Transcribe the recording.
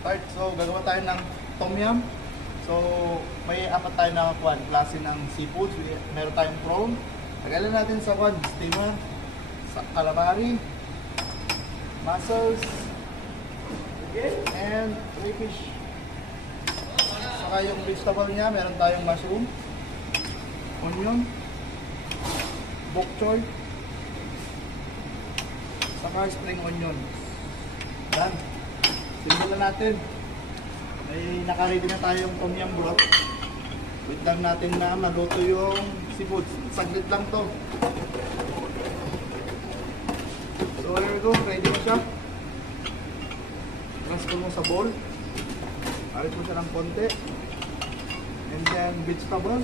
start. So, gagawa tayo ng tom yum. So, may apat tayo na klase ng seafood. Meron tayong prawn. Tagalan natin sa steamer, sa calamari, mussels, and crayfish. Saka yung vegetable niya, meron tayong mushroom, onion, bok choy, saka spring onion. Yan. Simulan natin. May nakaready na tayong tom yum broth. Wait lang natin na maluto yung seafood. Saglit lang to. So here we go. Ready na siya. Transfer mo sa bowl. Alit mo siya ng konti. And then vegetable.